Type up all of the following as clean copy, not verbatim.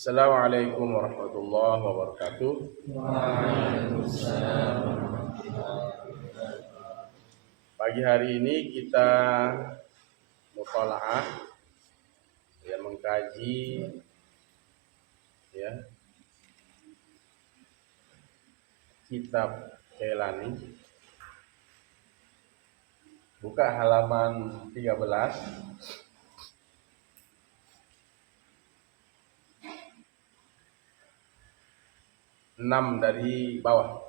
Assalamualaikum warahmatullahi wabarakatuh. Waalaikumsalam. Pagi hari ini kita mutalaah, mengkaji ya kitab Kelani. Buka halaman 13. Enam dari bawah.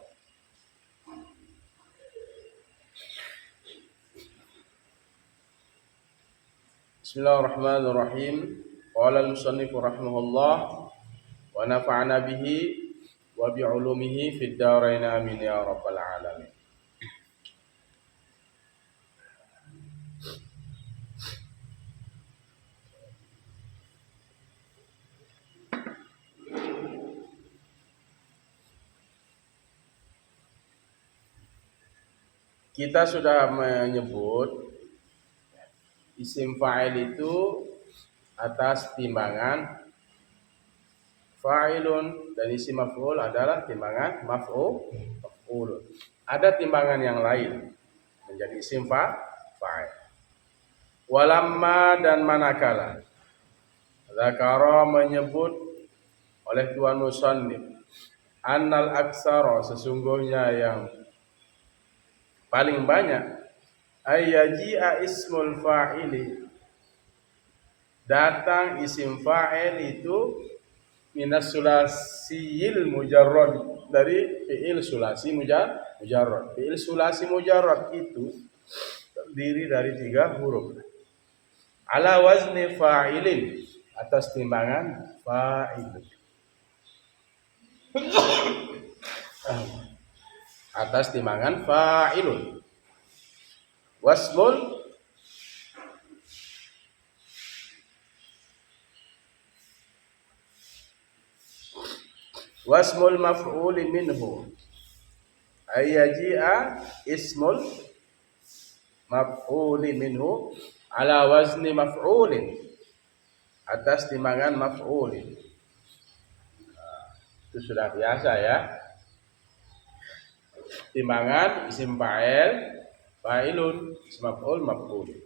Bismillahirrahmanirrahim. Qala al-musannif rahimahullah wa nafa'ana bihi wa bi 'ulumihi fid dharain amin ya rabbal alamin. Kita sudah menyebut isim fa'il itu atas timbangan fa'ilun, dan isim maf'ul adalah timbangan maf'ulun. Ada timbangan yang lain menjadi isim fa'il. Walamma dan manakala zakara menyebut oleh Tuan Musannif annal aksara sesungguhnya yang paling banyak ayyaji'a ismul fa'ili datang isim fa'il itu minas sulasiyil mujarrad, dari fi'il sulasi mujarrad. Fi'il sulasi mujarrad itu terdiri dari 3 huruf. Ala wazni fa'ilin, atas timbangan fa'il. Atas timbangan fa'ilun. Wasmul maf'uli minhu ayyaji'a ismul maf'uli minhu ala wazni maf'ulin, atas timbangan maf'ulin. Itu sudah biasa ya. Timbangan isim fa'il, fa'ilun, isim maf'ul, maf'ulin.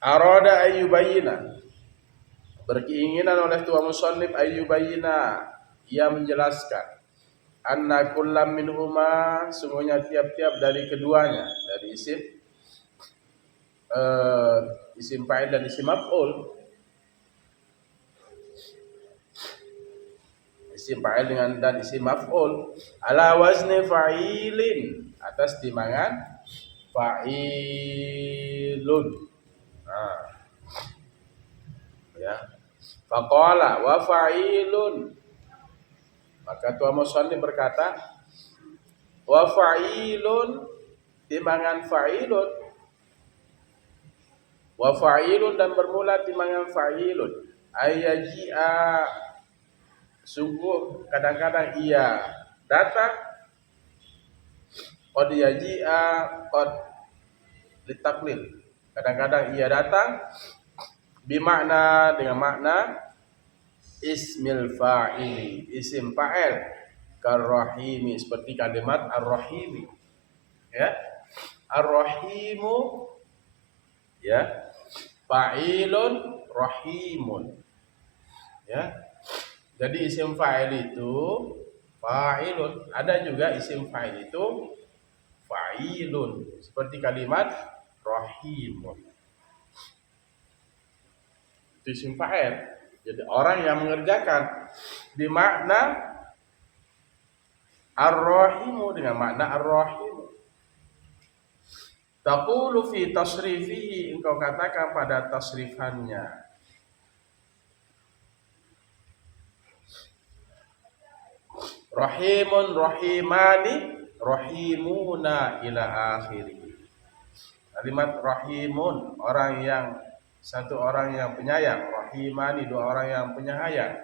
Arada ayyubayyina, berkeinginan oleh Tuan Musannif ayyubayyina, ia menjelaskan anna kullam minhuma, sungguhnya tiap-tiap dari keduanya, dari isim fa'il dan isim maf'ul, isim fa'il dan isim maf'ul, ala wazni fa'ilin, atas timbangan fa'ilun. Ya. Faqala wa fa'ilun, maka Tuan Musannif berkata wa fa'ilun, timbangan fa'ilun, wa fa'ilun, dan bermula timbangan fa'ilun, ayyaji'a, sungguh kadang-kadang ia datang, qad yaji'a, qad litaklil, kadang-kadang ia datang bimakna, dengan makna ismil fa'ili, isim fa'il, karrahimi, seperti kalimat ar-rahimi ya. Ar-rahimu ya, fa'ilun rahimun ya. Jadi isim fa'il itu fa'ilun, ada juga isim fa'il itu fa'ilun, seperti kalimat rahimun. Itu isim fa'il, jadi orang yang mengerjakan, di makna ar-rahimu, dengan makna ar-rahimu. Taqulu fi tasrifihi, engkau katakan pada tasrifannya. Rahimun, rahimani, rahimuna ila akhirih. Kalimat rahimun, orang yang, satu orang yang penyayang, rahimani, dua orang yang penyayang,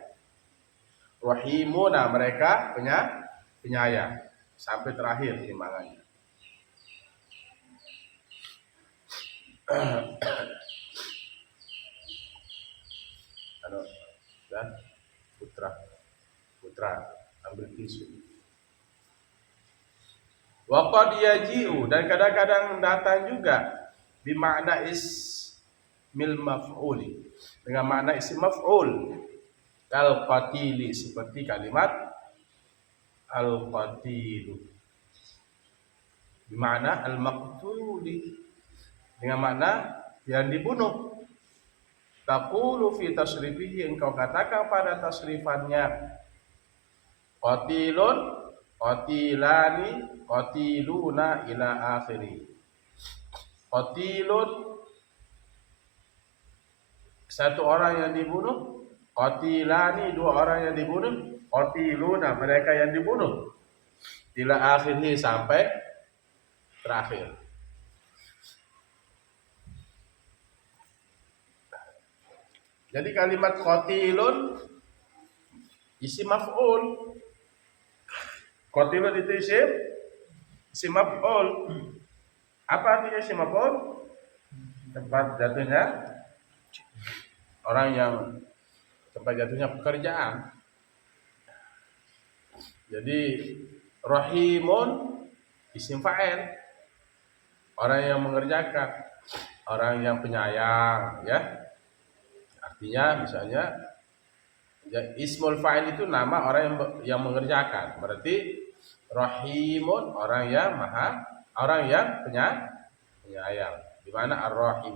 rahimuna, mereka penyayang. sampai terakhir timbangannya. Anu, dan putra ambil tisu. Wa qad yaji'u, dan kadang-kadang datang juga bimakna ismil maf'ul, dengan makna isim maf'ul, kal qatili, seperti kalimat al qatilu, bimakna al maqtuli, dengan makna yang dibunuh. Taqulu fi tasrifihi, engkau katakan pada tasrifannya, qatilun, qatilani, qatiluna ila akhiri. Qatilun, satu orang yang dibunuh, qatilani, dua orang yang dibunuh, qatiluna, mereka yang dibunuh, ila akhiri, sampai terakhir. Jadi kalimat qatilun isim maf'ul. Qatilun itu isim maf'ul. Apa artinya isim maf'ul? Tempat jatuhnya orang yang tempat jatuhnya pekerjaan. Jadi rahimun isim fa'il, orang yang mengerjakan, orang yang penyayang, ya. Artinya misalnya ya, ismul fa'il itu nama orang yang mengerjakan. Berarti rahimun, orang yang penyayang. Di mana ar-rahim.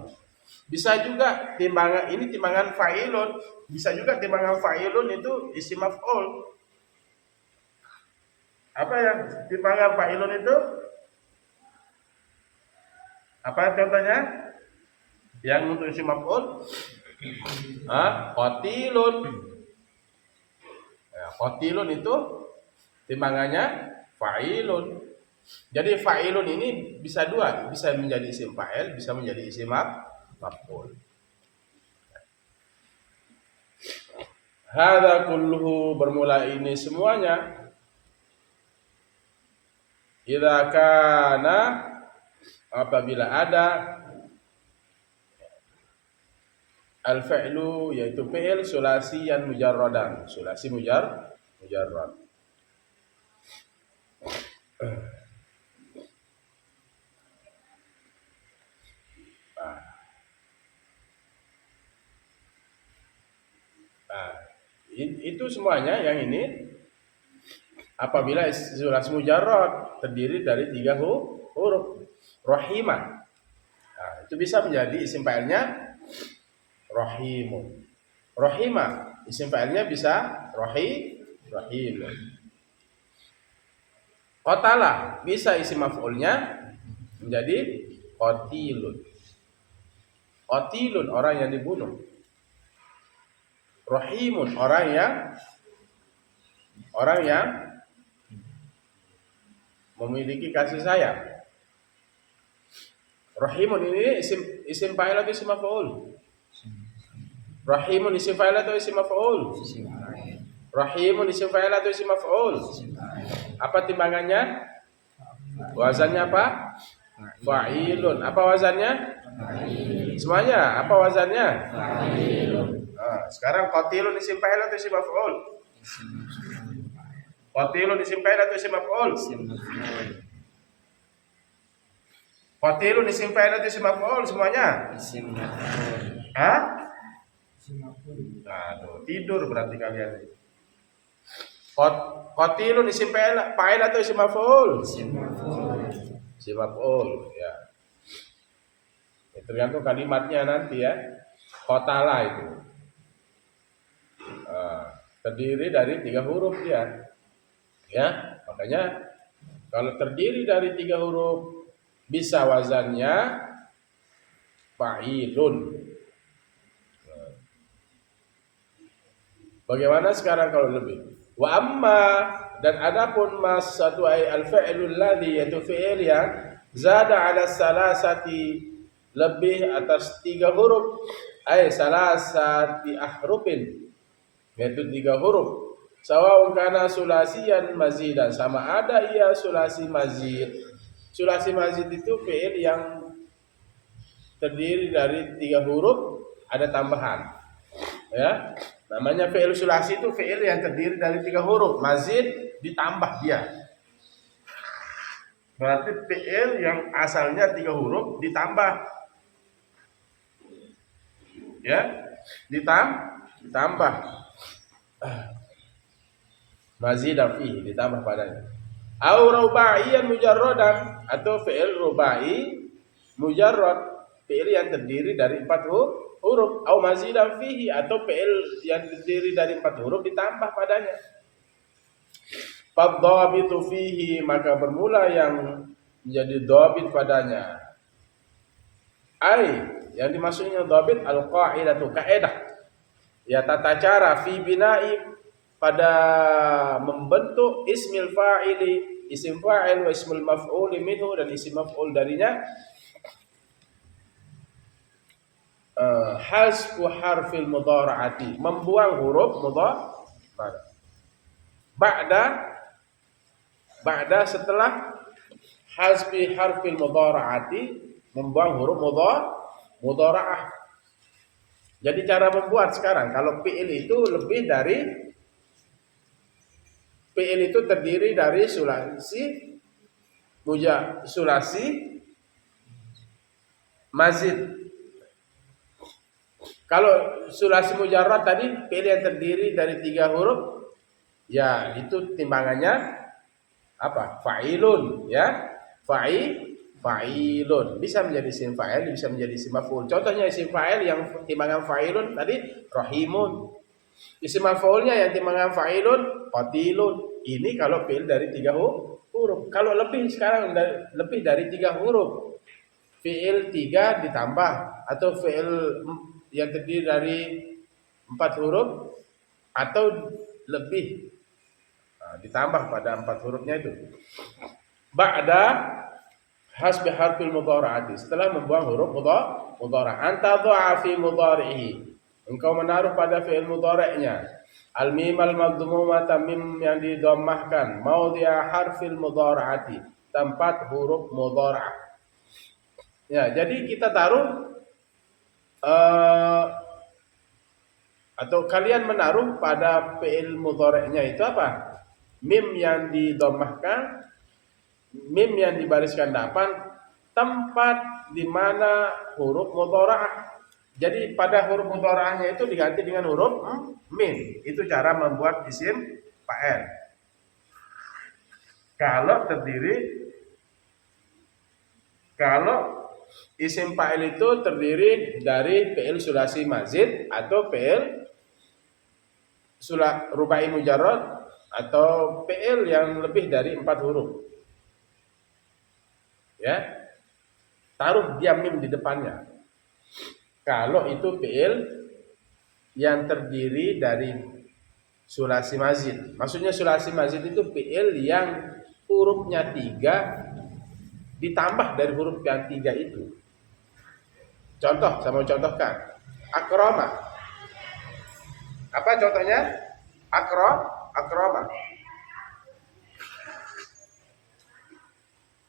Bisa juga timbangan ini timbangan fa'ilun, bisa juga timbangan fa'ilun itu isim maf'ul. Apa yang timbangan fa'ilun itu? Apa contohnya? Yang untuk isim maf'ul? Qatilun. Ya, qatilun itu timbangannya fa'ilun. Jadi fa'ilun ini bisa dua, bisa menjadi isim fa'il, bisa menjadi isim maf'ul. Hadza kulluhu, bermula ini semuanya, idza kana, apabila ada al-fi'lu, yaitu fi'il sulasiyan mujarradan, sulasi mujarrad. Itu semuanya yang ini apabila sulasi mujarrad terdiri dari 3 huruf. Rahimah, itu bisa menjadi isim fa'ilnya rahimun. Rahimah, isim fa'ilnya bisa rahim. Qatala, bisa isim maf'ulnya menjadi qatilun. Qatilun, orang yang dibunuh. Rahimun, orang yang memiliki kasih sayang. Rahimun ini isim fa'il atau isim maf'ul? Rahimun isim fa'il atau isim maf'ul? Rahimun isim fa'il atau isim maf'ul? Apa timbangannya? Wazannya apa? Fa'ilun. Apa wazannya? Semuanya, apa wazannya? Sekarang qatilun isim fa'il atau isim maf'ul? Qatilun isim fa'il atau isim maf'ul? Qatilun isim fa'il atau isim maf'ul semuanya? Isim maf'ul. Aduh, tidur berarti kalian. Qatilun isim fa'il atau isim maf'ul? Isim maf'ul, ya. Tergantung kalimatnya nanti ya. Qatala itu terdiri dari 3 huruf ya. Ya, makanya kalau terdiri dari 3 huruf bisa wazannya fa'ilun. Bagaimana sekarang kalau lebih? Wa amma, dan adapun mas satu ay al-fi'lul ladzi, yaitu fi'il yang zada ala salasati, lebih atas 3 huruf, ay salasati ahrufin, yaitu 3 huruf. Sawa'un kana sulasiyan mazidan, sama ada ia sulasi mazid. Sulasi mazid itu fi'il yang terdiri dari 3 huruf ada tambahan. Ya. Namanya fi'il sulasi itu fi'il yang terdiri dari 3 huruf, mazid ditambah dia. Berarti fi'il yang asalnya 3 huruf ditambah. Ya, ditambah mazidan fihi, ditambah padanya. Au rubaiyan mujarradan, atau fi'il rubai mujarrad, fi'il yang terdiri dari 4 huruf. Au mazidan fihi, atau fi'il yang terdiri dari 4 huruf ditambah padanya. Fadhabitu fihi, maka bermula yang menjadi dhabit padanya. Ai, yang dimaksudnya dhabit al-qa'idatu, kaidah. Ya, tata cara fi bina'i, pada membentuk ismil fa'ili, isim fa'il, wa ismul maf'ul minhu, dan isim maf'ul darinya. Hasbu harfil mudhara'ati, membuang huruf mudhari'. Ba'da setelah hasbi harfil mudhara'ati, membuang huruf mudhara'ah. Jadi cara membuat sekarang, kalau fi'il itu lebih dari, fi'il itu terdiri dari sulasi mazid. Kalau sulasi mujarrad tadi fi'il yang terdiri dari 3 huruf, ya itu timbangannya apa? Fa'ilun, ya. Fa'ilun bisa menjadi isim fa'il, bisa menjadi isim maf'ul. Contohnya isim fa'il yang timbangan fa'ilun tadi rahimun. Isim maf'ulnya yang timbangan fa'ilun qatilun. Ini kalau fi'il dari 3 huruf. Kalau lebih sekarang lebih dari 3 huruf, fi'il 3 ditambah, atau fi'il yang terdiri dari 4 huruf atau lebih, ditambah pada 4 hurufnya itu. Ba'da hasbi harfil mudhara'ati, setelah membuang huruf mudhari'. Anta dha'a fi mudhari'ihi, engkau menaruh pada fi'il mudhari'nya al mim al madmumata, mim yang didommahkan, maudhi'a harfil mudhara'ati, tempat huruf mudhara'ah. Ya, jadi kita taruh atau kalian menaruh pada fi'il mudhari'nya itu apa? Mim yang didommahkan, mim yang dibariskan depan, tempat di mana huruf mudhara'ah. Jadi pada huruf mudhara'ahnya itu diganti dengan huruf mim. Itu cara membuat isim fa'il. Kalau isim fa'il itu terdiri dari fi'il sulasi mazid atau fi'il rubai mujarrad, atau fi'il yang lebih dari 4 huruf. Ya, taruh dia mim di depannya. Kalau itu fi'il yang terdiri dari sulasi mazid. Maksudnya sulasi mazid itu fi'il yang hurufnya 3 ditambah dari huruf yang 3 itu. Contoh, saya mau contohkan. Akrama. Apa contohnya? Akrama.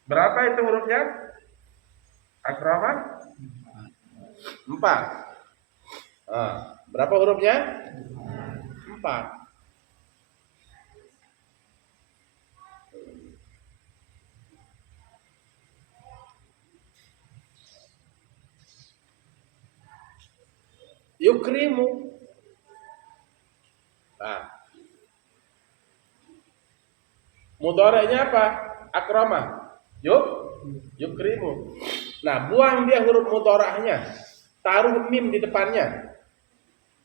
Berapa itu hurufnya? Akrama? 4. Berapa hurufnya? 4. Yukrimu. Mudhari'nya apa? Akrama. Yukrimu. Nah, buang dia huruf mudhari'nya, taruh mim di depannya.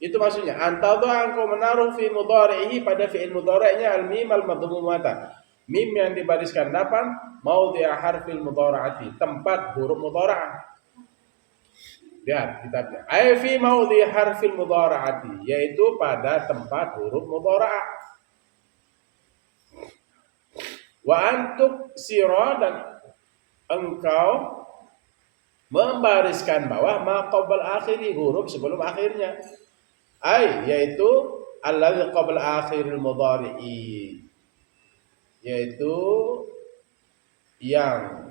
Itu maksudnya antadha, engkau menaruh fi mudhari'ihi, pada fi'il mudhari'nya al mim al madmumata, mim yang dibariskan depan, maudhi'a harfil mudhara'ati, tempat huruf mudhara'ah. Lihat kitabnya. Ai fi maudhi harfil mudhara'ati, yaitu pada tempat huruf mudhara'ah. Wa antuk sira, dan engkau membariskan bawah ma qabl akhiri, huruf sebelum akhirnya. Ai, yaitu alladzi qabla akhiril mudhari'i, yaitu yang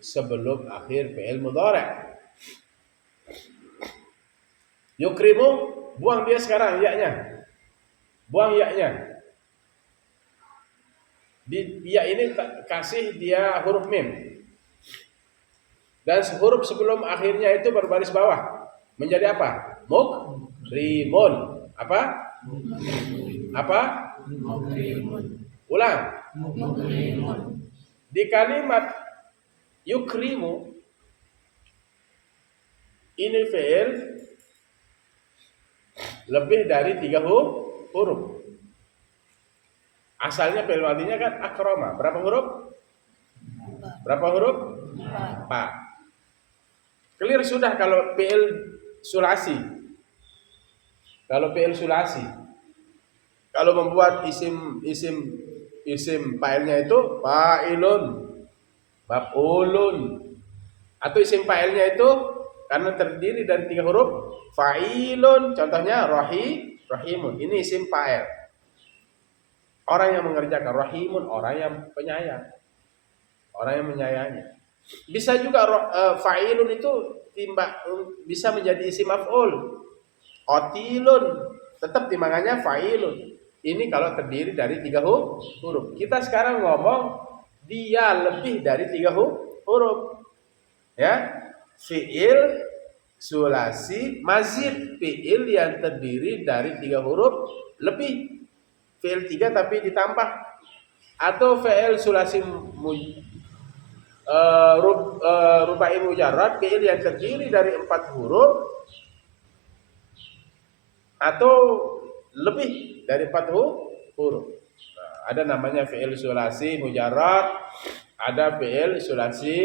sebelum akhir fi'il mudhari'. Yukrimu, buang dia sekarang ya-nya. Buang ya-nya. Di ya ini kasih dia huruf mim. Dan huruf sebelum akhirnya itu berbaris bawah. Menjadi apa? Mukrimun. Apa? Apa? Ulang. Di kalimat yukrimu ini fi'il lebih dari 3 huruf. Asalnya fi'il madinya kan akroma. Berapa huruf? Berapa huruf? 4. Clear sudah kalau fi'il sulasi. Kalau fi'il sulasi. Kalau membuat isim fa'ilnya itu fa'ilun, maf'ulun. Atau isim fa'ilnya itu karena terdiri dari 3 huruf, fa'ilun, contohnya rahimun. Ini isim fa'il. Orang yang mengerjakan, rahimun, orang yang penyayang. Orang yang menyayangi. Bisa juga fa'ilun itu bisa menjadi isim maf'ul. Qatilun, tetap timbangannya fa'ilun. Ini kalau terdiri dari 3 huruf. Kita sekarang ngomong dia lebih dari 3 huruf. Ya. Fi'il sulasi mazid, fi'il yang terdiri dari 3 huruf lebih. Fi'il 3 tapi ditambah. Atau fi'il sulasi rubai mujarrad, fi'il yang terdiri dari 4 huruf atau lebih dari 4 huruf. Nah, ada namanya fi'il sulasi mujarrad, ada fi'il sulasi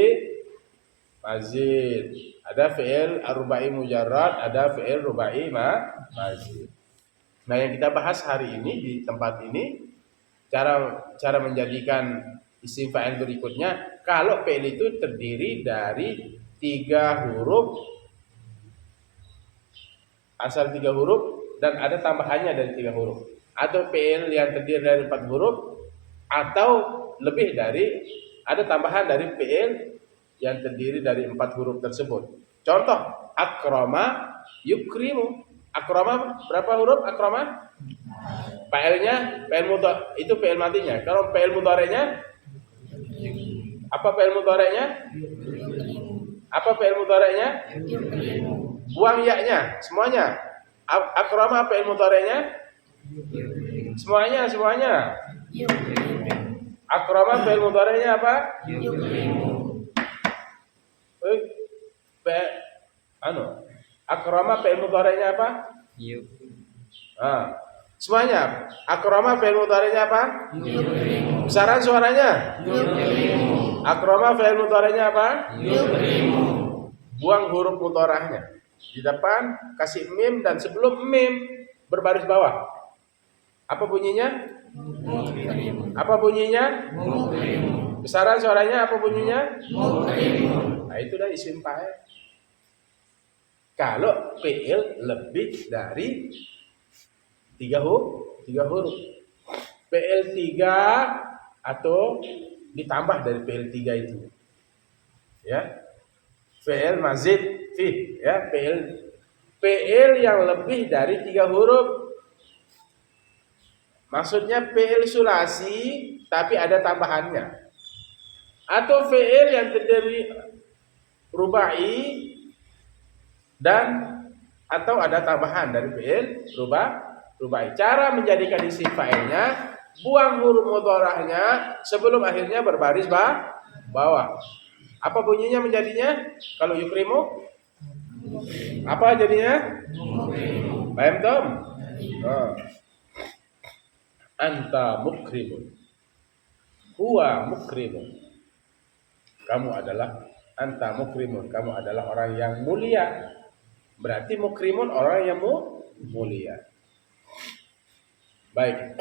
mazid, ada fi'il rubai mujarrad, ada fi'il rubai mazid. Nah, yang kita bahas hari ini di tempat ini cara menjadikan isim fa'il berikutnya kalau fi'il itu terdiri dari 3 huruf, asal 3 huruf dan ada tambahannya dari 3 huruf, atau fi'il yang terdiri dari 4 huruf atau lebih dari ada tambahan dari fi'il yang terdiri dari 4 huruf tersebut. Contoh, akrama yukrimu. Akrama berapa huruf akrama? Fa'ilnya, fi'il mudhari itu fi'il madinya. Kalau fi'il mudhari'nya apa fi'il mudhari'nya? Apa fi'il mudhari'nya? Buang ya-nya semuanya. Akrama fi'il mudhari'nya? Semuanya. Akrama fi'il mudhari'nya apa? Akrama fi'il mudhari'nya apa? Semuanya. Akrama fi'il mudhari'nya apa? Besaran suaranya. Akrama fi'il mudhari'nya apa? Buang huruf mudhara'nya. Di depan kasih mim dan sebelum mim berbaris bawah. Apa bunyinya? Apa bunyinya? Besaran suaranya apa bunyinya? Nah, itu dah isim fa'il. Kalau fi'il lebih dari 3 huruf. Fi'il 3 atau ditambah dari fi'il 3 itu. Ya. Fi'il mazid fi, ya, fi'il yang lebih dari 3 huruf. Maksudnya fi'il sulasi tapi ada tambahannya. Atau fi'il yang terdiri rubai dan atau ada tambahan dari fi'il rubai. Cara menjadikan isim fa'ilnya, buang huruf mudhara'nya sebelum akhirnya berbaris bawah. Apa bunyinya menjadinya? Kalau yukrimu apa jadinya? Paham tom? Anta mukrimun, huwa mukrimun. Kamu adalah anta mukrimun, kamu adalah orang yang mulia. Berarti mukrimun orang yang mulia. Baik.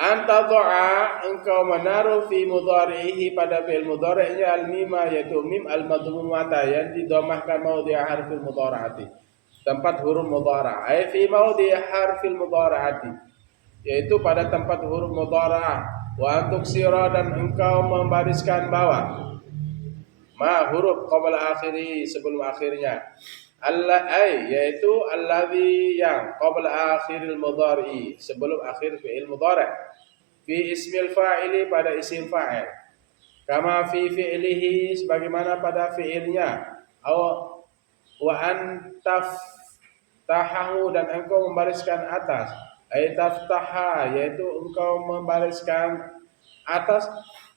Anta doa engkau menaruh fi mudhari'ihi pada fi'il mudhari'nya al-mima yaitu mim al-madmumata yang didomahkan maudhi'a harfil mudhara'ati. Tempat huruf mudhara'. Ai fi maudhi'a harfil mudhara'ati. Yaitu pada tempat huruf mudhara'ah. Wa antuk sira dan engkau membariskan bawah. Ma huruf qabla akhiri sebelum akhirnya. Allah yaitu alladzi yang qabla akhiril mudhari sebelum akhir fi'il mudhari fi ismil fa'ili pada isim fa'il kama fi fi'lihi sebagaimana pada fi'ilnya aw wa antaf tahahu dan engkau membariskan atas ay taftaha yaitu engkau membariskan atas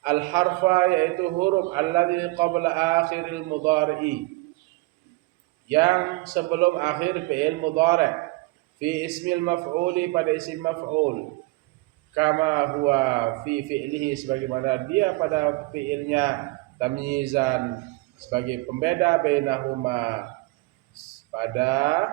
al harfa yaitu huruf alladzi qabla akhiril mudhari yang sebelum akhir fi'il mudhari fi ismil maf'uli pada isim maf'ul kama huwa fi fi'lihi sebagaimana dia pada fi'ilnya tamyizan sebagai pembeda bainahuma pada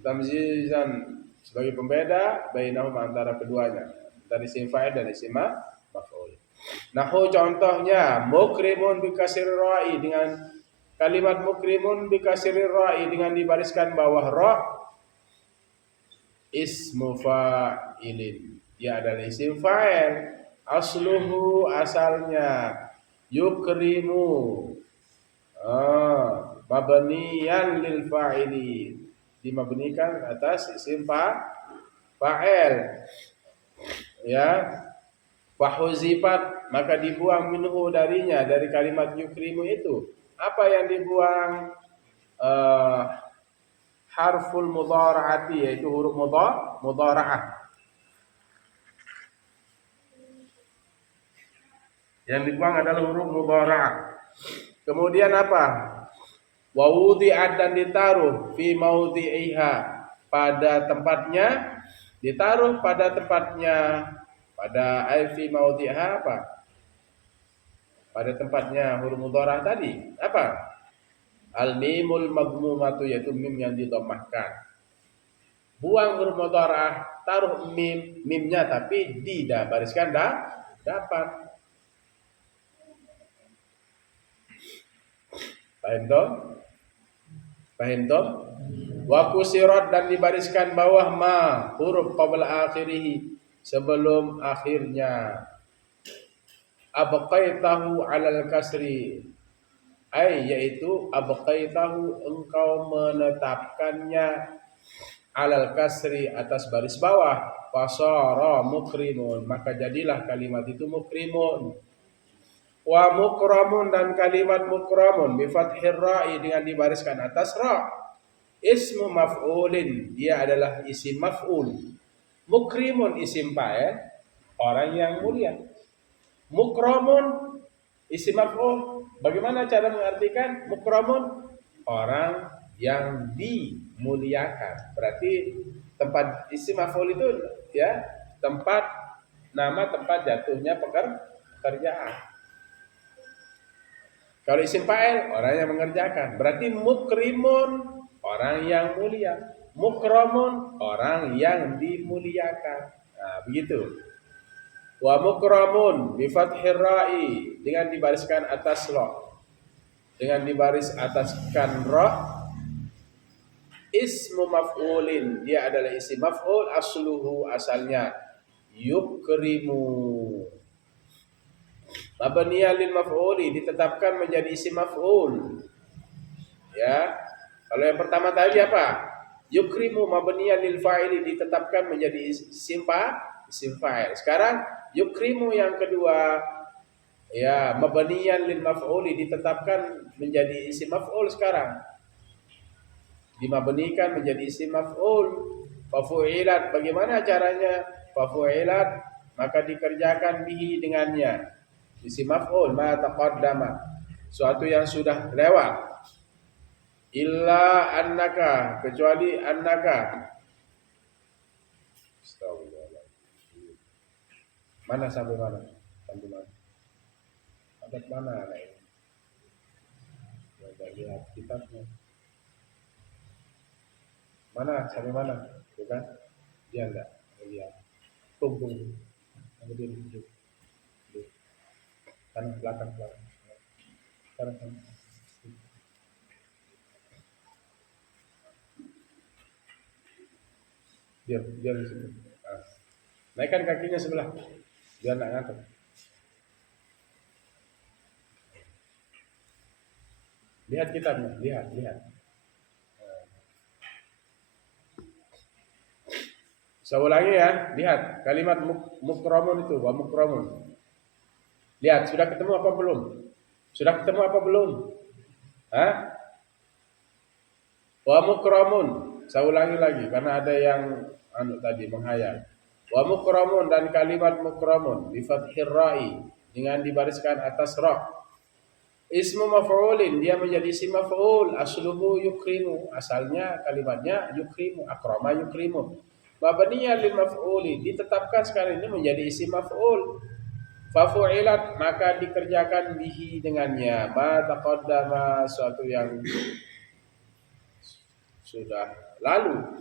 tamyizan sebagai pembeda bainahuma antara keduanya dari isim fa'il dan isim maf'ul. Nahu contohnya mukrimun bikasir ra'i dengan kalimat mukrimun bikasir ra'i dengan dibariskan bawah ra ismu fa'ilin dia adalah isim fa'il asluhu asalnya yukrimu mabniyan lil fa'ili dimabnikan atas isim fa'il ya fahuzifat maka dibuang minhu darinya dari kalimat yukrimu itu apa yang dibuang harful mudhara'ati yaitu huruf mudhara'ah yang dibuang adalah huruf mudhara'ah kemudian apa wa wudi'at dan ditaruh fi maudhi'iha pada tempatnya ditaruh pada tempatnya pada fi maudhi'iha apa pada tempatnya huruf mudharah tadi apa al-mimul madmumatu yaitu mim yang didhammahkan buang huruf mudharah taruh mimnya tapi dibariskan dapat paham toh wa kusirat dan dibariskan bawah ma huruf qabla akhirih sebelum akhirnya abqaitahu 'alal kasri yaitu abqaitahu engkau menetapkannya 'alal kasri atas baris bawah fasara mukrimun maka jadilah kalimat itu mukrimun wa mukramun dan kalimat mukramun bi fathir ra'i dengan dibariskan atas ra ismu maf'ulin dia adalah isim maf'ul mukrimun isim fa'il orang yang mulia mukramun isim maf'ul bagaimana cara mengartikan mukramun orang yang dimuliakan berarti tempat isim maf'ul itu ya tempat nama tempat jatuhnya pekerjaan kalau isim fa'il orang yang mengerjakan berarti mukrimun orang yang mulia mukramun orang yang dimuliakan nah begitu wa mukramun bi fathir ra'i dengan dibariskan atas ra dengan dibaris ataskan ra ismu maf'ulin dia adalah isim maf'ul asluhu asalnya yukrimu mabniyan lil maf'uli ditetapkan menjadi isim maf'ul ya kalau yang pertama tadi apa yukrimu mabniyan lil fa'ili ditetapkan menjadi isim fa'il sekarang yukrimu yang kedua ya mabniyan lil maf'uli ditetapkan menjadi isim maf'ul sekarang dimabnikan menjadi isim maf'ul fafu'ilat bagaimana caranya fafu'ilat maka dikerjakan bihi dengannya isim maf'ul ma taqaddama suatu yang sudah lewat illa annaka kecuali annaka mana sampai mana ada mana anak ini kita lihat kitabnya Mana? Sampai mana? Tuh kan? Dia enggak. Dia. Tunggu. Kemudian duduk. Kanan belakang belakang. Kanan kanan. Diam di situ. Nah. Naikkan kakinya sebelah. Biar enggak ngantuk. Lihat kitabnya, lihat. Saya ulangi ya, lihat kalimat mukramun itu, wa mukramun. Lihat, sudah ketemu apa belum? Sudah ketemu apa belum? Hah? Wa mukramun. Saya ulangi lagi karena ada yang tadi menghayal. Wa mukramun dan kalimat mukramun bi fathir ra'i dengan dibariskan atas ra. Ismu maf'ulin, dia menjadi isim maf'ul, asluhu yukrimu, asalnya kalimatnya yukrimu, akrama yukrimu. Mabniyan lil maf'uli, ditetapkan sekarang ini menjadi isim maf'ul. Fafu'ilat, maka dikerjakan bihi dengannya ma taqaddama, suatu yang sudah lalu.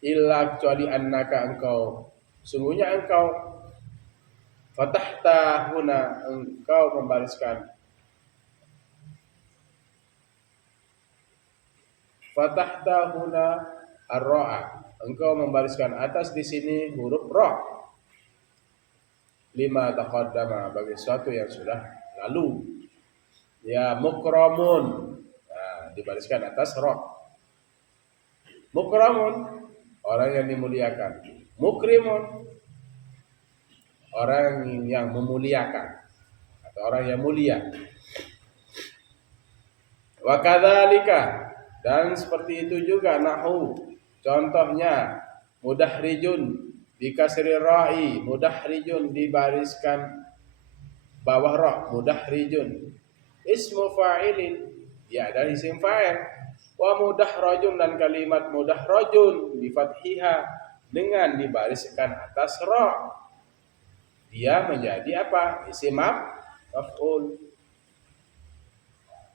Illa kecuali annaka, engkau, sungguhnya engkau fatahta huna, engkau membariskan fatahta huna ar-ra'a, engkau membariskan atas di sini huruf ra. Lima taqaddama, bagi sesuatu yang sudah lalu. Ya mukramun, nah, dibariskan atas ra. Mukramun, orang yang dimuliakan. Mukrimun, orang yang memuliakan atau orang yang mulia. Wa kadzalika, dan seperti itu juga nahu. Contohnya mudahrijun dikasri ra'i, mudahrijun dibariskan bawah ra, mudahrijun. Ismu fa'ilin, ya dari isim fa'il. Wa mudahrajun, dan kalimat mudahrajun bi fathiha dengan dibariskan atas ra. Dia menjadi apa? Isim maf'ul.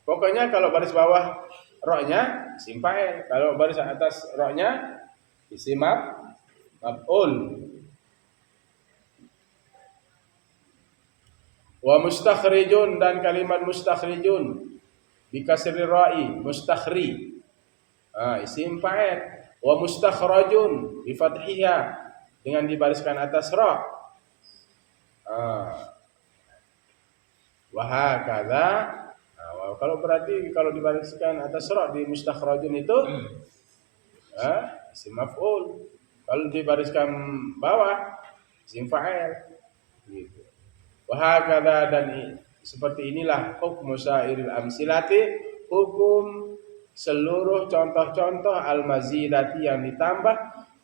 Pokoknya kalau baris bawah ra-nya isim fa'il, kalau baris atas ra-nya isim maf'ul. Wa mustakhrijun, dan kalimat mustakhrijun bi kasri ra'i, mustakhri, isim fa'il. Wa mustakhrajun bi fathiha dengan dibariskan atas ra. Wa hakadha. Kalau berarti kalau dibariskan atas ra di mustakhrajun itu isim maf'ul. Kalau dibariskan bawah isim fa'il gitu. Wa hakadha, dan seperti inilah hukum syairil amsilati, hukum seluruh contoh-contoh al-mazidati yang ditambah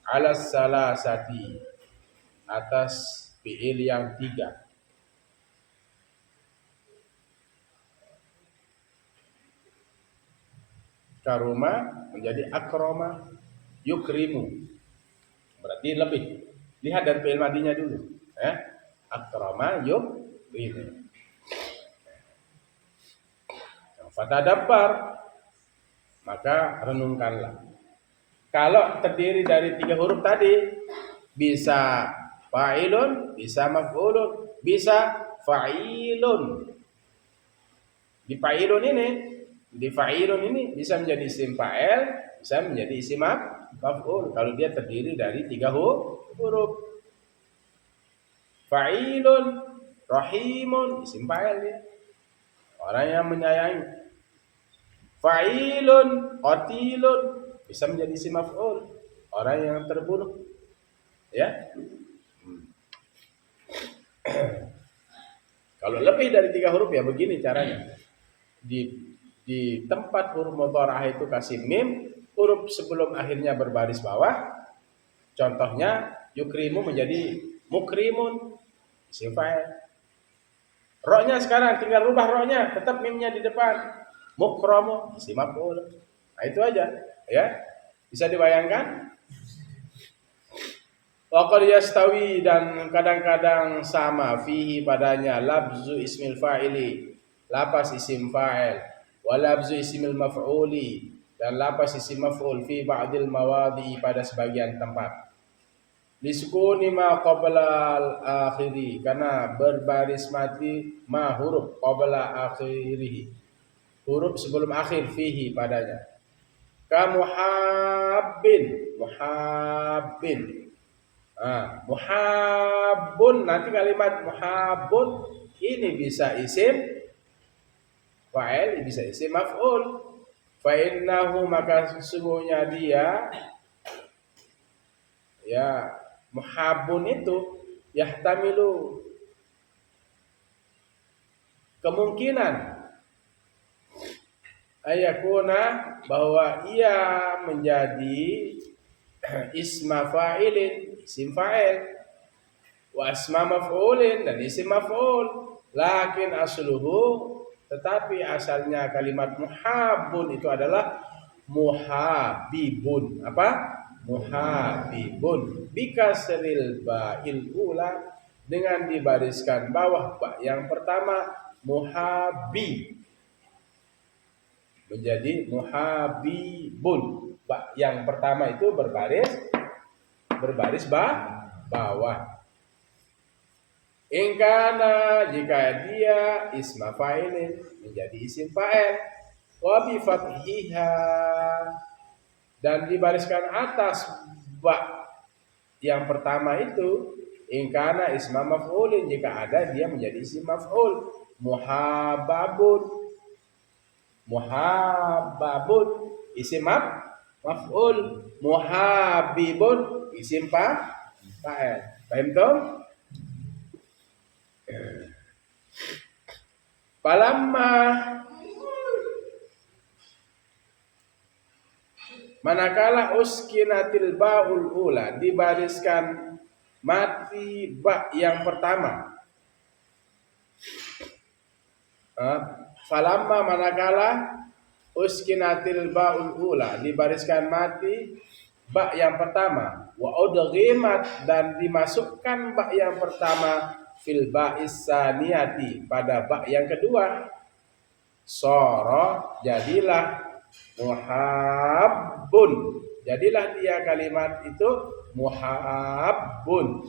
ala salasati, atas fi'il yang 3. Karuma menjadi akroma, yukrimu, berarti lebih. Lihat dari fi'il madinya dulu, akroma yukrimu. Fatadabbar, maka renungkanlah. Kalau terdiri dari 3 huruf tadi, bisa fa'ilun, bisa maf'ulun, bisa fa'ilun. Di fa'ilun ini bisa menjadi isim fa'il, bisa menjadi isim maf'ul kalau dia terdiri dari 3 huruf. Fa'ilun, rahimun, isim fa'il dia, orang yang menyayangi. Fa'ilun, qatilun, bisa menjadi isim maf'ul, orang yang terbunuh. Ya. Kalau lebih dari 3 huruf ya begini caranya. Di tempat huruf mudhara'ah itu kasih mim, huruf sebelum akhirnya berbaris bawah. Contohnya yukrimu menjadi mukrimun, isim fa'il. Ra-nya sekarang tinggal rubah ra-nya, tetap mimnya di depan. Mukramu, isim maf'ul. Nah itu aja, ya. Bisa dibayangkan? Wa qad yastawi, dan kadang-kadang sama fihi padanya labzu ismil fa'ili, lapas isim fa'il, wa labzu ismil maf'uli, dan lapas isim maf'ul fi ba'dil mawadhi pada sebagian tempat. Lisukuni ma qabla al-akhiri, karena berbaris mati ma huruf qabla akhirih, huruf sebelum akhir fihi padanya. Ka muhabbin, muhabbin. Muhabbun, nanti kalimat muhabbun ini bisa isim fa'il, bisa isim maf'ul. Fa innahu, maka sesungguhnya dia, ya, muhabbun itu yahtamilu, kemungkinan ayakuna, bahwa ia menjadi isma fa'ilin, isim fa'il, wa asma maf'ulin, dan isim maf'ul. Lakin asluhu, tetapi asalnya kalimat muhabbun itu adalah muhabibun. Apa? Muhabibun bikasril ba'il ula, dengan dibariskan bawah ba yang pertama, muhabi menjadi muhabibun. Ba yang pertama itu berbaris bawah. Ingkana, jika dia isma fa'ilin, menjadi isim fa'il, wa bi fathiha, dan dibariskan atas ba yang pertama itu, ingkana isma maf'ulin, jika ada dia menjadi isim maf'ul. Muhababun, muhababun isim maf'ul, muhabibun isim fa'il. Paham toh? Falamma, manakala uskinatil ba'ul ula, dibariskan mati ba yang pertama. Falamma, manakala uskinatil ba'ul ula, dibariskan mati ba yang pertama, wa udghimat, dan dimasukkan ba yang pertama fil ba'is saniyati, pada ba yang kedua, soro, jadilah muhabbun, jadilah dia kalimat itu muhabbun.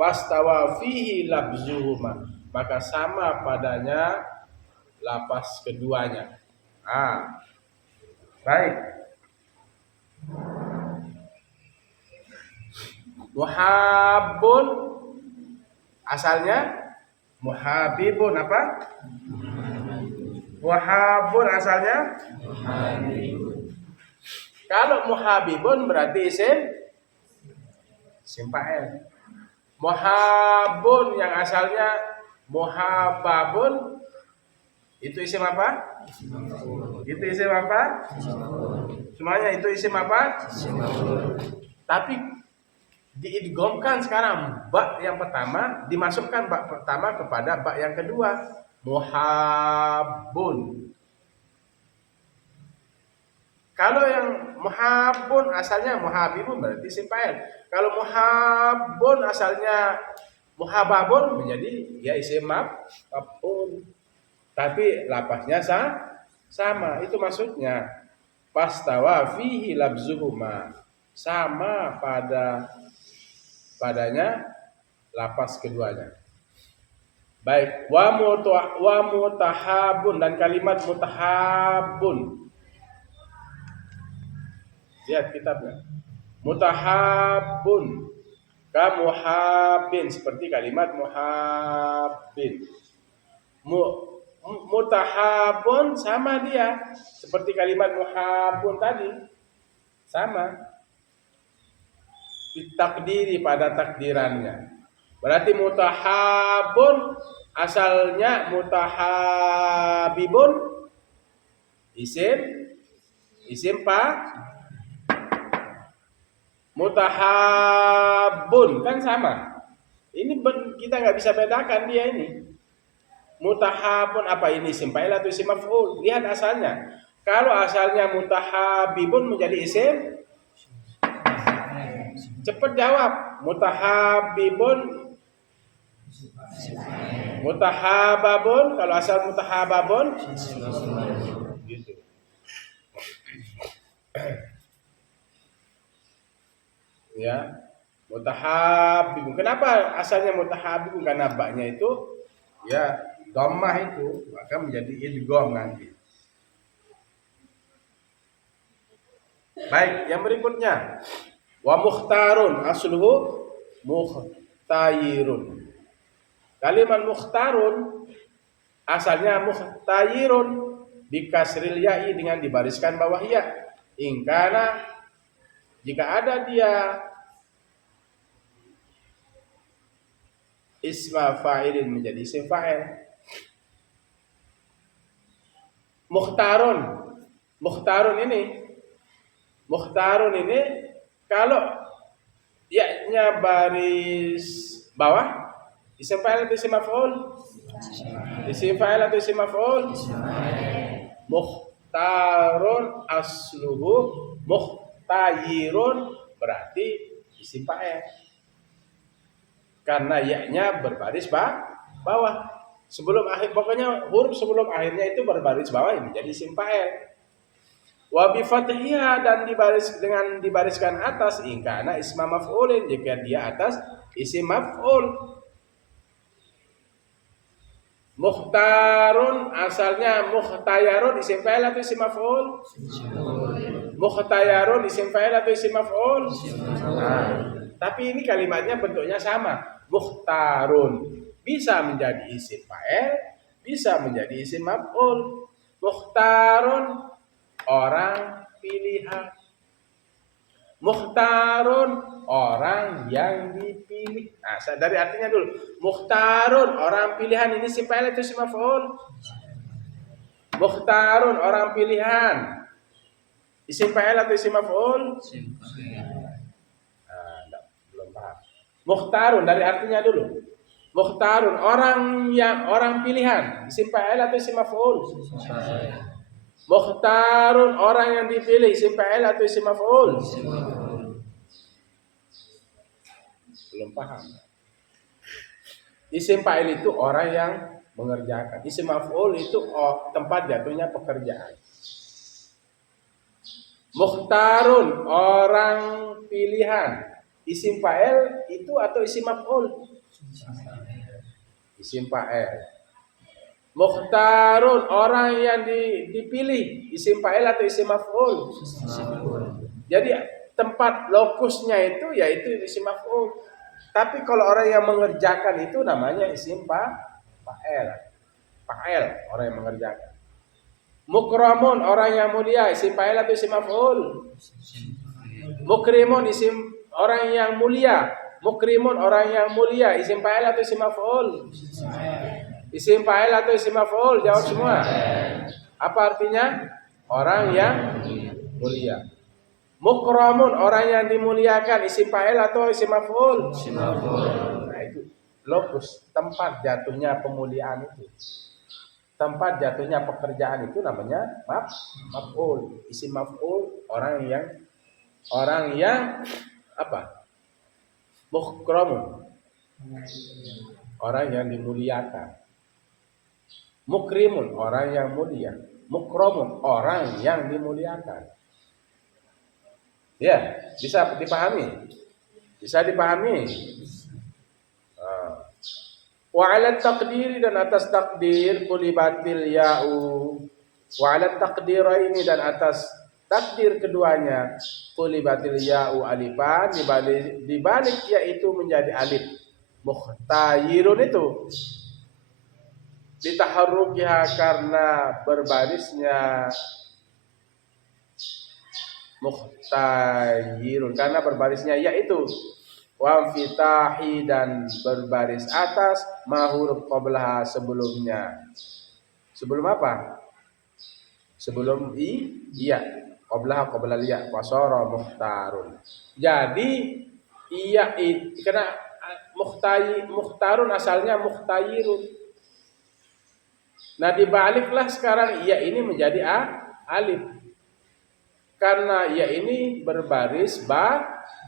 Fastawa fihi labzuhuma, maka sama padanya lapas keduanya. Baik. Muhabbun asalnya muhabibun, apa? Muhabbun asalnya muhabibun. Kalau muhabibun berarti isim fa'il. Muhabbun yang asalnya muhabbabun itu isim apa? Itu isim apa? Semuanya itu isim apa? Tapi diidghamkan sekarang ba yang pertama, dimasukkan ba pertama kepada ba yang kedua, muhabbun. Kalau yang muhabbun asalnya muhabibun berarti isim fa'il. Kalau muhabbun asalnya muhababun menjadi ya isim maf'ul. Tapi lapasnya sama, itu maksudnya. Pastawa fihi labzuhuma, sama padanya lapas keduanya. Baik, wa mutahabun, dan kalimat mutahabun. Lihat kitabnya. Mutahabun ka muhabbin, seperti kalimat muhabbin. Mutahabun sama dia seperti kalimat muhabbun tadi, sama ditakdiri pada takdirannya. Berarti mutahabun asalnya mutahabibun isim mutahabun kan sama. Ini kita nggak bisa bedakan dia ini. Mutahabun apa ini, isim fa'il atau isim maf'ul? Lihat asalnya. Kalau asalnya mutahabibun menjadi isim, cepat jawab. Mutahabibun, mutahababun. Kalau asal mutahababun gitu. ya. Mutahabbibun. Kenapa asalnya mutahabbibun? Karena baknya itu ya dhammah itu, maka menjadi idgham nanti. Baik, yang berikutnya wa mukhtarun asluhu mukhtayirun. Kalimat mukhtarun asalnya mukhtayirun bikasril ya'i dengan dibariskan bawah ya. Ingkana jika ada dia isma fa'ilin menjadi isim fa'il. Mukhtarun ini kalau ya-nya baris bawah isim fa'il atau isim maf'ul? Isim fa'il atau isim maf'ul? Mukhtarun asluhu mukhtayirun berarti isim fa'il. Karena ya-nya berbaris bawah. Sebelum akhir, pokoknya huruf sebelum akhirnya itu berbaris bawah ini jadi isim fa'il. Wa bi fathhiha dan dibariskan atas ingkana isma maf'ulin jika dia atas isim maf'ul. Mukhtarun asalnya mukhtayarun isim fa'il atau isim maf'ul? Mukhtayarun isim fa'il atau isim maf'ul? Nah, tapi ini kalimatnya bentuknya sama. Mukhtarun bisa menjadi isim fa'il, bisa menjadi isim maf'ul. Mukhtarun orang pilihan. Mukhtarun orang yang dipilih. Nah, dari artinya dulu. Mukhtarun orang pilihan ini isim fa'il atau isim maf'ul? Mukhtarun orang pilihan. Isim fa'il atau isim maf'ul? Belum paham. Mukhtarun dari artinya dulu. Mukhtarun orang pilihan. Isim fa'il atau isim maf'ul? Mukhtarun orang yang dipilih. Isim fa'il atau isim maf'ul? Belum paham. Isim fa'il itu orang yang mengerjakan. Isim maf'ul itu tempat jatuhnya pekerjaan. Mukhtarun orang pilihan. Isim fa'il itu atau isim maf'ul? Isim fa'il. Mukhtarun orang yang dipilih. Isim fa'il atau isim maf'ul? Jadi tempat lokusnya itu yaitu isim maf'ul. Tapi kalau orang yang mengerjakan itu namanya isim fa'il. Fa'il orang yang mengerjakan. Mukramun orang yang mulia isim fa'il atau isim maf'ul? Mukrimun isim orang yang mulia. Mukrimun orang yang mulia isim fa'il atau isim maf'ul? Isim fa'il atau isim maf'ul? Jawab semua. Apa artinya? Orang yang mulia. Mukramun orang yang dimuliakan isim fa'il atau isim maf'ul? Nah itu lokus tempat jatuhnya pemuliaan itu. Tempat jatuhnya pekerjaan itu namanya maf'ul. Isim maf'ul orang yang apa? Mukramun orang yang dimuliakan. Mukrimun orang yang mulia. Mukramun orang yang dimuliakan. Ya, bisa dipahami? Bisa dipahami? Wa 'ala taqdiri dan atas takdir kulibatil ya'u. Wa 'ala taqdiraini dan atas takdir keduanya kulibatil ya'u alifan dibalik yaitu menjadi alif. Mukhtayirun itu ditaharrukiha karena berbarisnya mukhtayirun karena berbarisnya yaitu wa fitahi dan berbaris atas ma huruf qablaha sebelumnya. Sebelum apa? Sebelum iya qablaha qablal ya wasara mukhtarun. Jadi iya karena mukhtarun asalnya mukhtayirun. Nah dibaliklah sekarang iya ini menjadi alif. Karena ya ini berbaris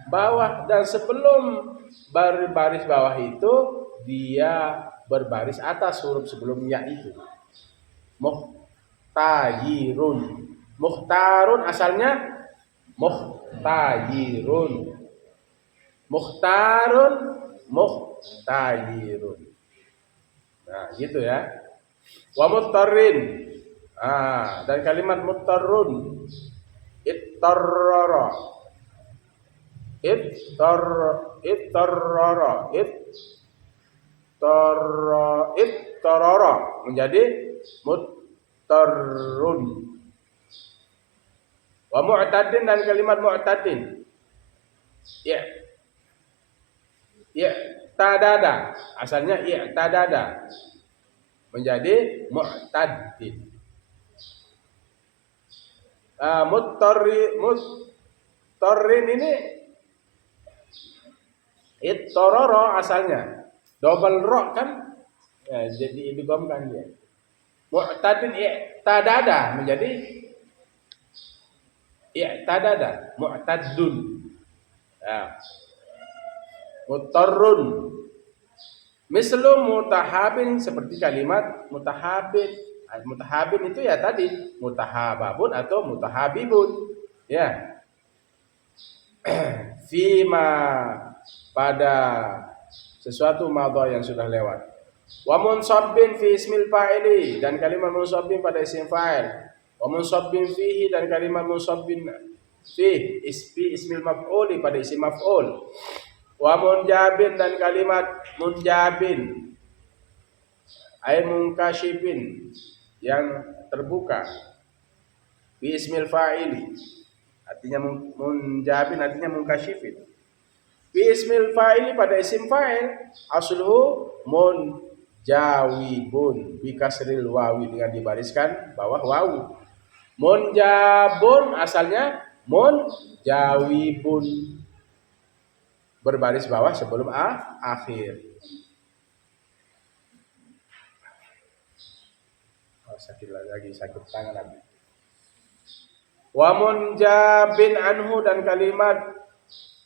bawah dan sebelum berbaris bawah itu dia berbaris atas huruf sebelumnya itu. Muhtayirun. Muhtarun asalnya muhtayirun. Mukhtarun, mukhtajirun. Nah, gitu ya. Wa muttarrin. Dan kalimat muttarrun. Ittarrara. Ittarrara. Ittarrara menjadi muttarrun. Wa mu'tadin dan kalimat mu'tadin. Ya. Tadada. Asalnya tadada menjadi mu'tadin. Muttarrin ini ittarara asalnya. Double ro kan? Ya, jadi idghamkan dia. Mu'tadin tadada menjadi tadada, mu'taddun. Ya. Muttarrun. Mislu mutahabin seperti kalimat mutahabin. Mutahabin itu ya tadi mutahababun atau mutahabibun. Ya. Fima pada sesuatu madha yang sudah lewat. Wa munsabbin fi ismil fa'ili dan kalimat munsabbin pada isim fa'il. Wa munsabbin fihi dan kalimat munsabbin fi ismil maf'uli pada isim maf'ul. Wa munjabin dan kalimat munjabin ay munkashifin yang terbuka fi ismil fa'ili artinya munjabin artinya munkashifin fi ismil fa'ili pada isim fa'il asluhu munjawibun bi kasril wawi dengan dibariskan bawah wawu. Munjabun asalnya munjawibun berbaris bawah sebelum akhir. Sakit tangan lagi. Wa munjabin anhu dan kalimat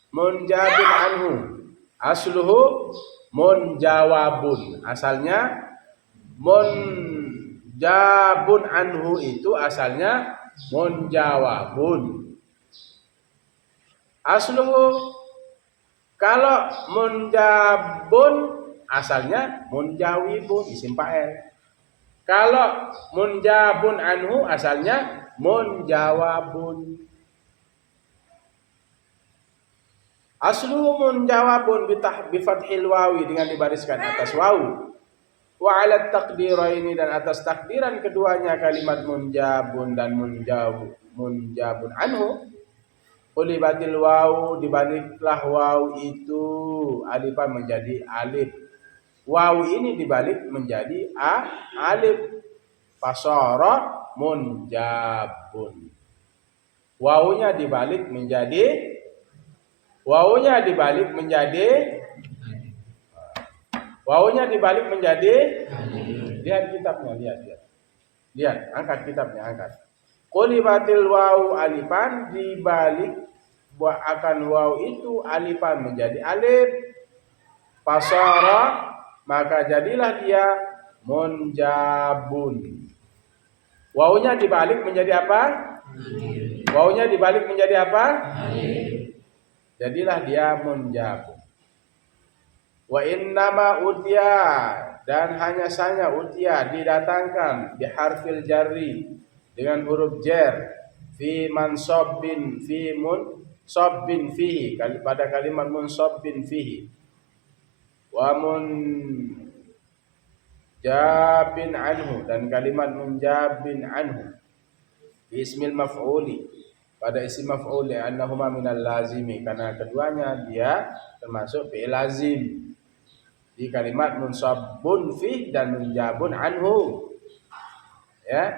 munjabin anhu asluhu munjawabun. Asalnya munjabun anhu itu asalnya munjawabun. Asluhu kalau munjabun asalnya munjawibun isim fa'il. Kalau munjabun anhu asalnya munjawabun. Asluhu munjawabun bi fathil wawi dengan dibariskan atas wawu. Wa 'ala taqdiraini dan atas takdiran keduanya kalimat munjabun dan munjabun anhu. Ulibatil wawu dibaliklah wawu itu alifan menjadi alif. Wawu ini dibalik menjadi alif. Fasara munjabun. Wawunya dibalik menjadi lihat kitabnya, lihat angkat kitabnya, angkat. Qulibatil wawu alifan dibalik akan wawu itu alifan menjadi alif. Fasara maka jadilah dia munjabun. Wawunya dibalik menjadi apa? Wawunya dibalik menjadi apa? Jadilah dia munjabun. Wa innama utiya dan hanya saja utiya didatangkan biharfil jarri dengan huruf jar fi mansabbin fi munsabbin fihi pada kalimat munsabbin fihi wa munjabin anhu dan kalimat munjabin anhu ismil maf'uli pada isim maf'ul annahuma minal lazimi karena keduanya dia termasuk fi'il lazim di kalimat munsabbun fi dan munjabun anhu. Ya.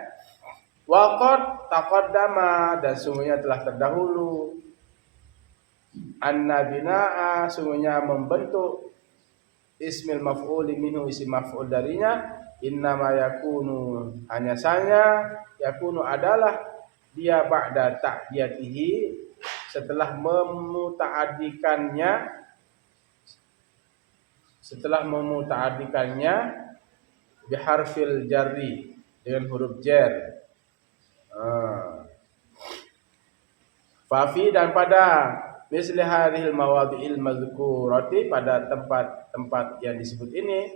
Waqad taqaddama dan sungguhnya telah terdahulu annabinaa sungguhnya membentuk ismil maf'uli minhu isim maf'ul darinya innama yakunu hanya saja yakunu adalah dia ba'da ta'diyatihi setelah memuta'adikannya biharfil jarri dengan huruf jar. Fafi dan pada misli hadhil mawadhi'il madhkurati, pada tempat-tempat yang disebut ini,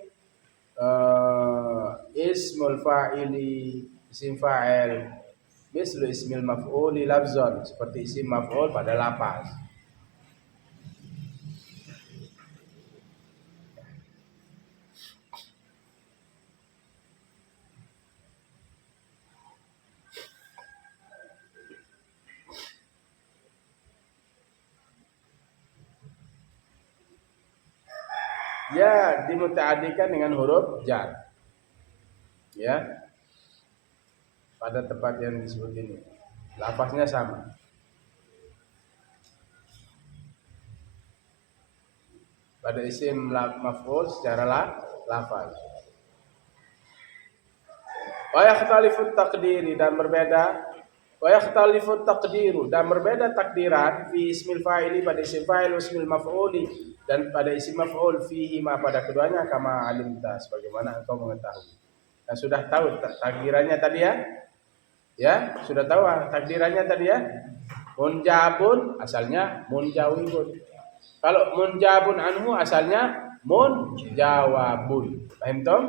ismul fa'ili, isim fa'il, mislu ismil maf'uli lafzon, seperti isim maf'ul pada lafaz. Ya, dimuta'addikan dengan huruf jar. Ya. Pada tempat yang disebut ini. Lafaznya sama. Pada isim maf'ul secara lafaz. Wa yakhtalifut taqdiri, dan berbeda. Wa yakhtalifut taqdiru, dan berbeda takdiran fi ismil fa'ili, pada isim fa'il, ismil maf'uli, dan pada isim maf'ul, fihi ma, pada keduanya, kama alimta, sebagaimana engkau mengetahui. Dan sudah tahu takdirannya tadi ya? Ya, sudah tahu takdirannya tadi ya? Munjabun asalnya munjawibun. Kalau munjabun anhu asalnya munjawabun. Paham toh?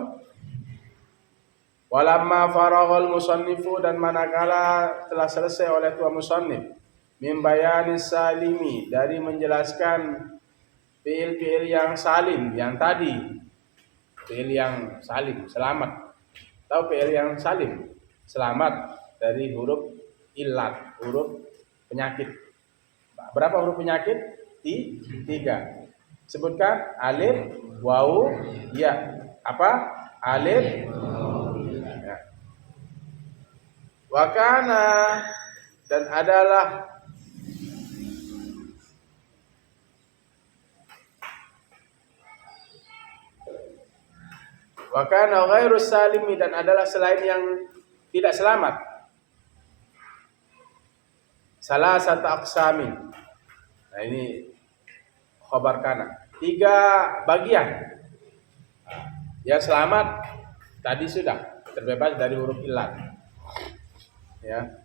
Walamma faraghal musannifu, dan manakala telah selesai oleh tua musannif, min bayanis salimi, dari menjelaskan fiil-fiil yang salim yang tadi. Fiil yang salim, selamat. Tahu fiil yang salim? Selamat dari huruf illat, huruf penyakit. Berapa huruf penyakit? 3. Sebutkan: alif, wawu, ya. Apa? Alif, ya. Wakana, dan adalah, wakana ghairu salimi, dan adalah selain yang tidak selamat. Salah satu aqsamin. Nah ini khabar kana. 3 bagian. Yang selamat tadi sudah terbebas dari huruf illat. Ya.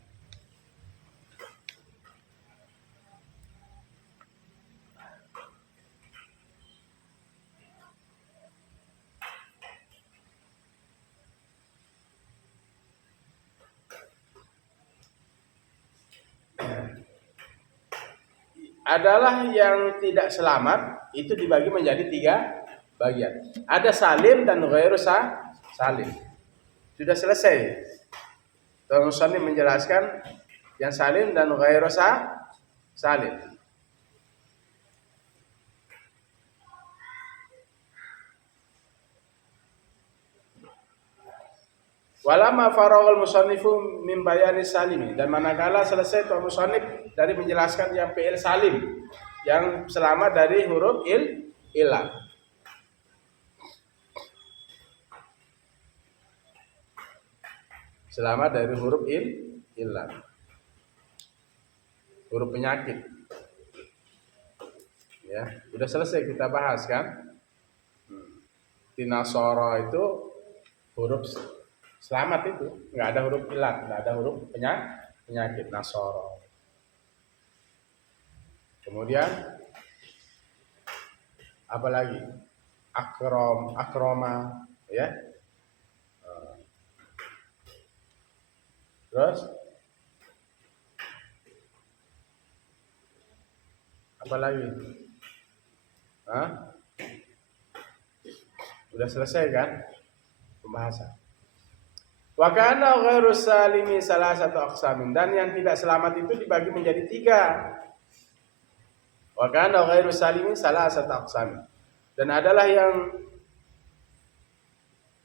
Adalah yang tidak selamat itu dibagi menjadi 3 bagian. Ada salim dan ghairu salim. Sudah selesai. Tuan Musannif menjelaskan yang salim dan ghairu salim. Walamma faraghal musannifu min bayani salimi, dan manakala selesai tuan musannif dari menjelaskan yang fi'il salim, yang selamat dari huruf illat. Selamat dari huruf illat. Huruf penyakit. Ya, sudah selesai kita bahas kan? Tinasara itu huruf selamat, itu nggak ada huruf illat, nggak ada huruf penyakit nasara. Kemudian apa lagi? Akroma, ya. Terus apa lagi? Sudah selesai kan pembahasan. Wa kana ghairu salimi salah satu aqsamin, dan yang tidak selamat itu dibagi menjadi 3. Wa kana ghairu salimi salah satu aqsamin, dan adalah yang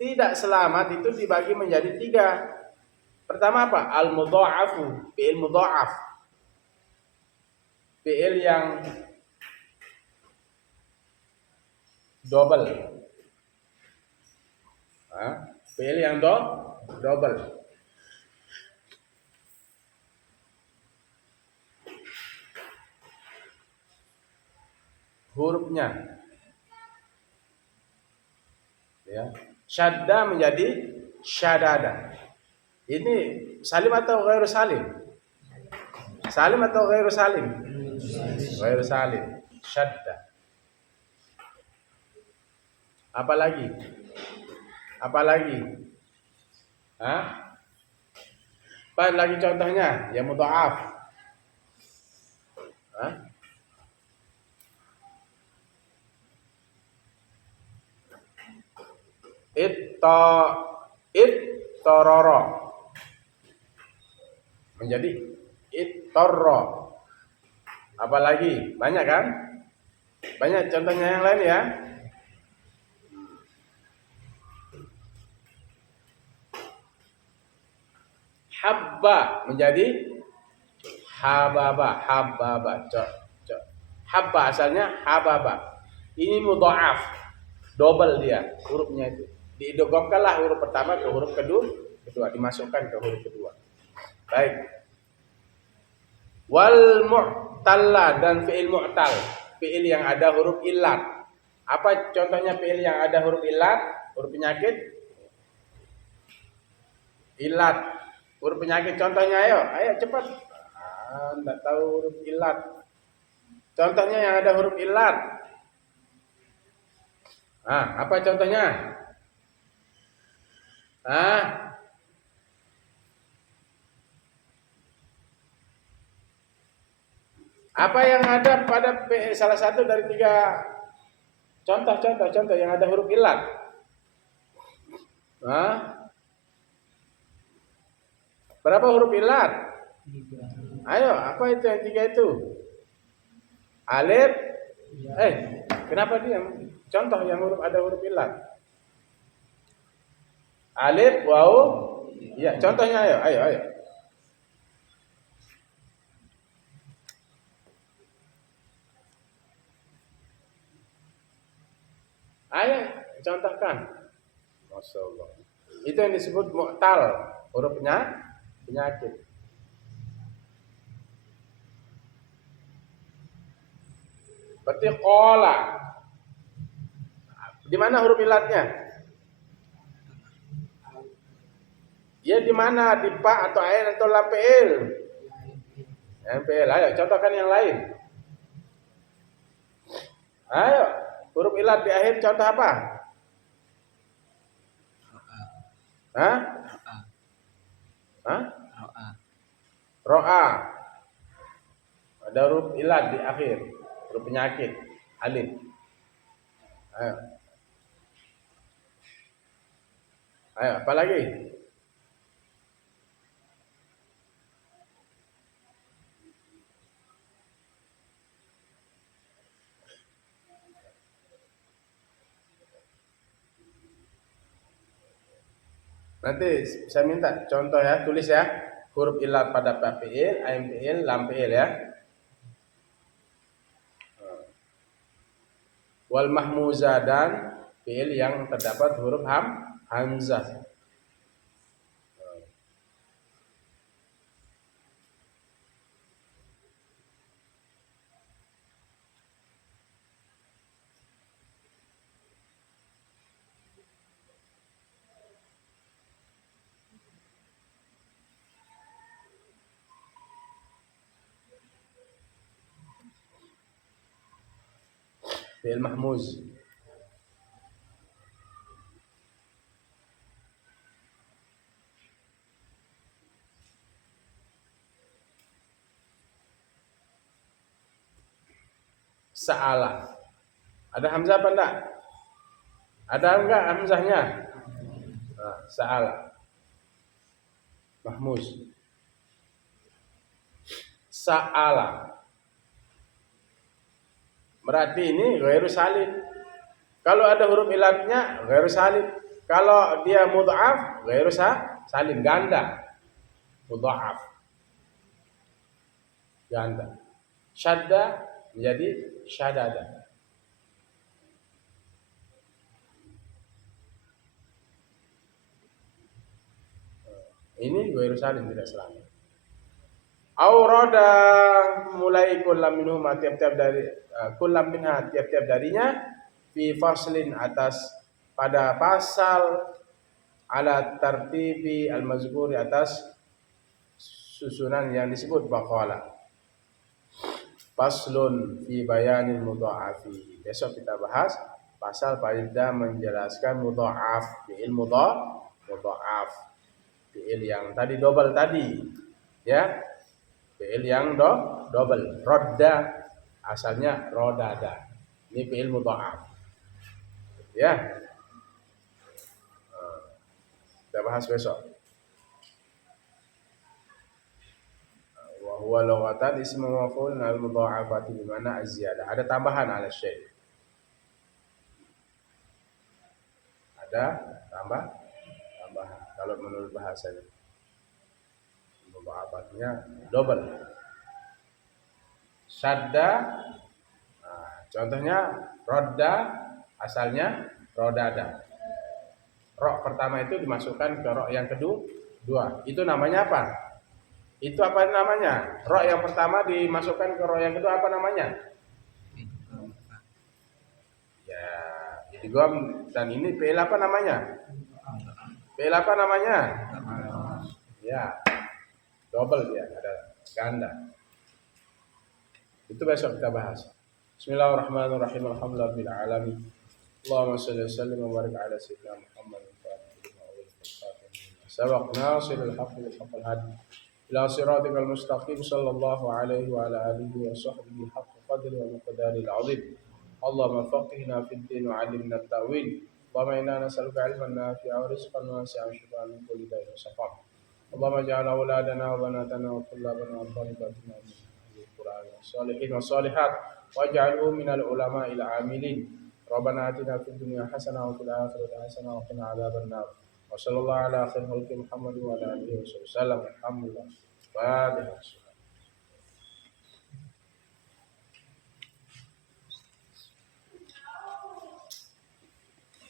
tidak selamat itu dibagi menjadi 3. Pertama apa? Al-mudha'afu, fi'il mudha'af. Fi'il yang double. Fi'il yang double. Hurufnya, ya, syadda menjadi syadada. Ini salim atau ghairu salim? Salim atau ghairu salim? Ghairu salim. Syadda. Apa lagi? Apa lagi? Hah? Apa lagi contohnya? Yang mudha'af. Hah? Ittarara menjadi ittarra. Apa lagi? Banyak kan? Banyak contohnya yang lain ya. Habba menjadi hababa. Habba asalnya hababa. Ini mudha'af. Double dia hurufnya itu. Diidghamkanlah huruf pertama ke huruf kedua, dimasukkan ke huruf kedua. Baik. Wal mu'talla dan fi'il mu'tal, fi'il yang ada huruf illat. Apa contohnya fi'il yang ada huruf illat? Huruf penyakit? Illat. Huruf penyakit contohnya ayo cepat. Enggak tahu huruf illat. Contohnya yang ada huruf illat. Apa contohnya? Apa yang ada pada salah satu dari 3 contoh yang ada huruf illat? Berapa huruf illat? Ayo, apa itu yang 3 itu? Alif. Kenapa dia? Contoh yang ada huruf illat. Alif, waw. Ya, contohnya ayo. Ayo, contohkan. Masyaallah. Itu yang disebut mu'tal, huruf penyakit. Berarti qala. Di mana huruf illatnya? Ya di mana? Di pa atau ain atau lam fi'il? MPL. Ayo contohkan yang lain. Ayo, huruf illat di akhir contoh apa? Ro'a. Ada huruf illat di akhir, huruf penyakit, alif. Ayo, apa lagi? Nanti saya minta contoh ya, tulis ya. Huruf illat pada fi'il, ain fi'il, lam fi'il ya. Wal mahmuzah dan fi'il yang terdapat huruf hamzah. Fi'il mahmuz. Sa'ala. Ada hamzah apa enggak? Ada enggak hamzahnya? Sa'ala. Mahmuz. Sa'ala. Berarti ini ghairu salim. Kalau ada huruf illatnya ghairu salim. Kalau dia mudha'af ghairu salim, ganda. Mudha'af. Ganda. Syadda menjadi syadada. Ini ghairu salim, tidak selamat. Aurada mulai kullam minhum tiap-tiap dari kullam minha tiap-tiap darinya fi faslin atas pada pasal ala tartibi al-mazkuri atas susunan yang disebut baqala. Faslun fi bayanil mudha'afi. Besok kita bahas pasal pada menjelaskan mudha'af, fi'il mudha'af. Fi'il yang tadi double tadi. Ya. Fi'il yang double. Rodda asalnya rodada. Ini fi'il mudha'af. Ya. Kita bahas besok. Wa huwa lughatan ismu maf'ul al mudha'afati bi mana az-ziyadah. Ada tambahan ala syai'. Ada tambahan. Kalau menurut bahasanya. Mudha'afatnya double. Syadda. Nah, contohnya rodda asalnya rodada. Rok pertama itu dimasukkan ke rok yang kedua. Itu namanya apa? Itu apa namanya? Rok yang pertama dimasukkan ke rok yang kedua apa namanya? Ya, idgham. Dan ini fi'il apa namanya? Fi'il apa namanya? Ya, double dia, ada ganda. Itu besok kita bahas. Bismillahirrahmanirrahim. Alhamdulillahirabbil alamin. Allahumma shalli wa sallim wa barik ala sayyidina Muhammad sabaq nasirul haqqi bil haqqil hadi ila siratikal mustaqim sallallahu alaihi wa ala alihi wa sahbihi haqqa qadri wa miqdaril azim. Allahumma faqihna fid din wa 'allimna at-ta'wil. Allahumma inna nas'aluka 'ilman nafi'an wa rizqan wasi'an wa shifaan min kulli da'in wa shafaa. Allahumma ij'al auladana wa banatana wa tullabana wa thalibatina min al-Qur'an was-salihin was-salihat waj'alhum minal ulama'il 'amilin. Rabbana atina fid dunya hasanah wa fil akhirati hasanah wa qina 'adzaban nar. Wa sallallahu ala khairil khalqi Muhammad wa ala alihi wasallam. Alhamdulillah. Fatihah.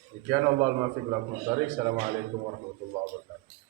Demikian, Allahul muwaffiq ila aqwamit thoriq. Assalamualaikum warahmatullahi wabarakatuh.